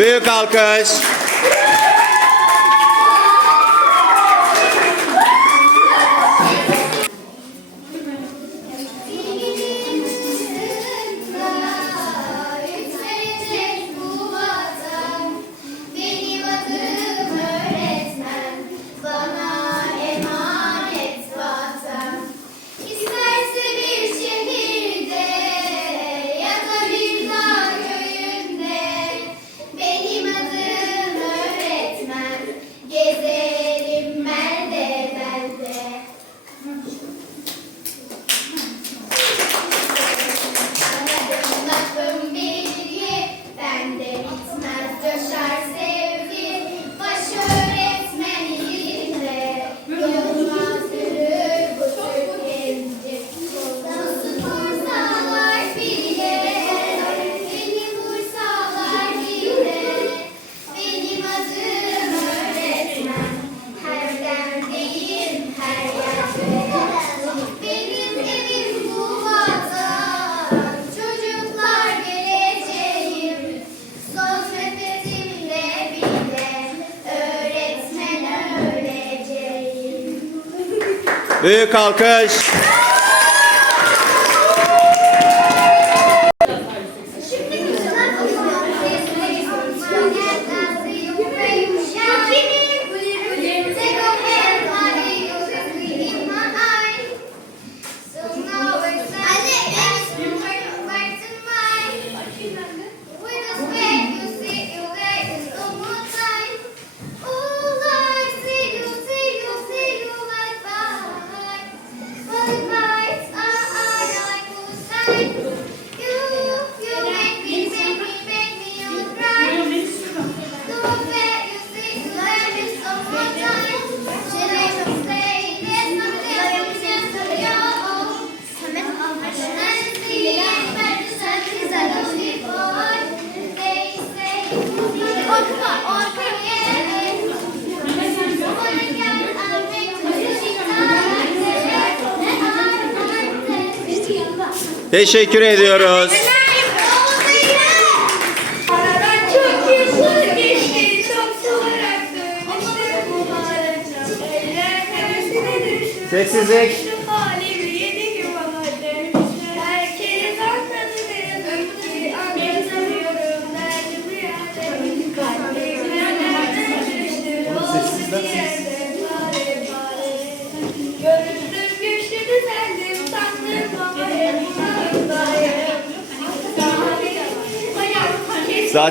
Büyük alkış. Büyük alkış. Hevesine düştü. Sessizlik. Zaten